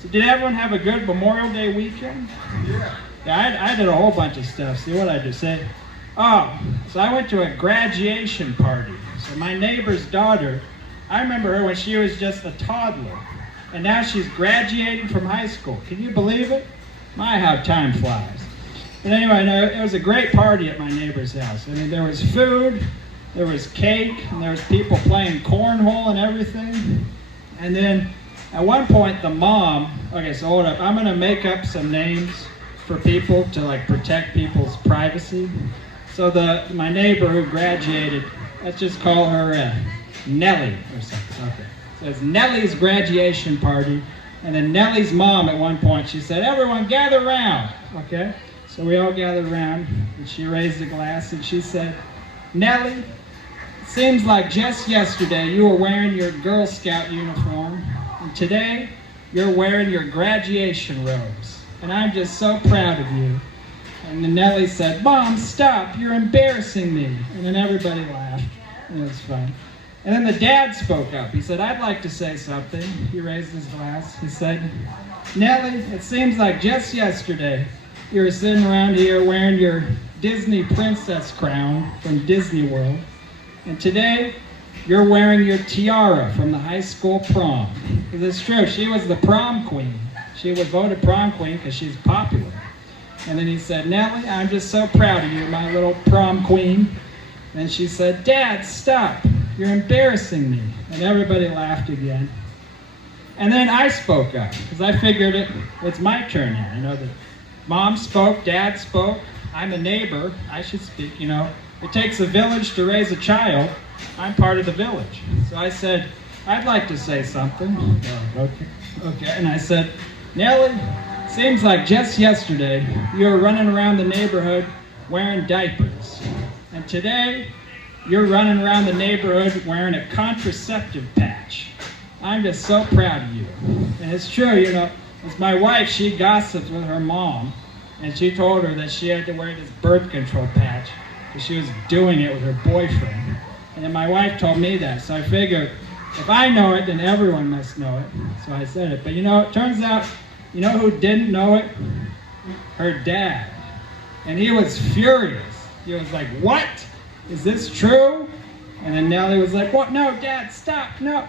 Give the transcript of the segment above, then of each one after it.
So did everyone have a good Memorial Day weekend? Yeah, I did a whole bunch of stuff. See what I just said? Oh, so I went to a graduation party. So my neighbor's daughter, I remember her when she was just a toddler. And now she's graduating from high school. Can you believe it? My, how time flies. But anyway, no, it was a great party at my neighbor's house. I mean, there was food, there was cake, and there was people playing cornhole and everything. And then at one point, the mom, okay, so hold up. I'm going to make up some names for people to like protect people's privacy. So my neighbor who graduated, let's just call her Nellie or something. Okay. So it's Nellie's graduation party. And then Nellie's mom at one point, she said, everyone gather around. Okay. So we all gathered around and she raised a glass and she said, Nellie, it seems like just yesterday you were wearing your Girl Scout uniform. And today, you're wearing your graduation robes. And I'm just so proud of you. And then Nellie said, Mom, stop, you're embarrassing me. And then everybody laughed. And it was fun. And then the dad spoke up. He said, I'd like to say something. He raised his glass. He said, Nellie, it seems like just yesterday, you were sitting around here wearing your Disney princess crown from Disney World. And today, you're wearing your tiara from the high school prom. Because it's true, she was the prom queen. She was voted prom queen because she's popular. And then he said, Nellie, I'm just so proud of you, my little prom queen. And she said, Dad, stop. You're embarrassing me. And everybody laughed again. And then I spoke up because I figured it's my turn now. You know, the mom spoke, dad spoke. I'm a neighbor. I should speak, you know. It takes a village to raise a child. I'm part of the village. So I said, I'd like to say something. Okay. And I said, Nellie, seems like just yesterday you were running around the neighborhood wearing diapers. And today you're running around the neighborhood wearing a contraceptive patch. I'm just so proud of you. And it's true, you know, as my wife, she gossips with her mom. And she told her that she had to wear this birth control patch because she was doing it with her boyfriend. And then my wife told me that, so I figured if I know it, then everyone must know it. So I said it. But you know, it turns out, you know who didn't know it? Her dad. And he was furious. He was like, what? Is this true? And then Nellie was like, what? No, Dad, stop, no.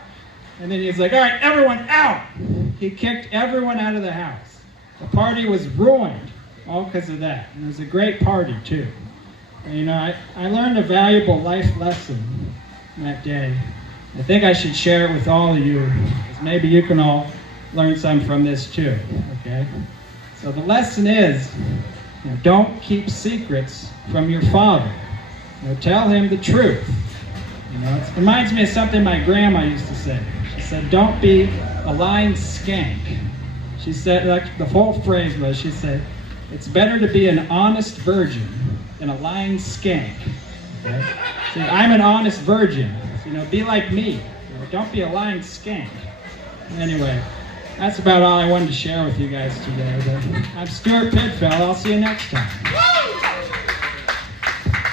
And then he was like, all right, everyone out. He kicked everyone out of the house. The party was ruined, all because of that. And it was a great party, too. And, you know, I learned a valuable life lesson that day. I think I should share it with all of you, because maybe you can all learn something from this too, okay? So the lesson is, you know, don't keep secrets from your father. You know, tell him the truth. You know, it reminds me of something my grandma used to say. She said, don't be a lying skank. She said, like the whole phrase was, she said, it's better to be an honest virgin than a lying skank. Okay? So I'm an honest virgin. So, you know, be like me. You know, don't be a lying skank. Anyway, that's about all I wanted to share with you guys today. But I'm Stewart Pidfellow. I'll see you next time.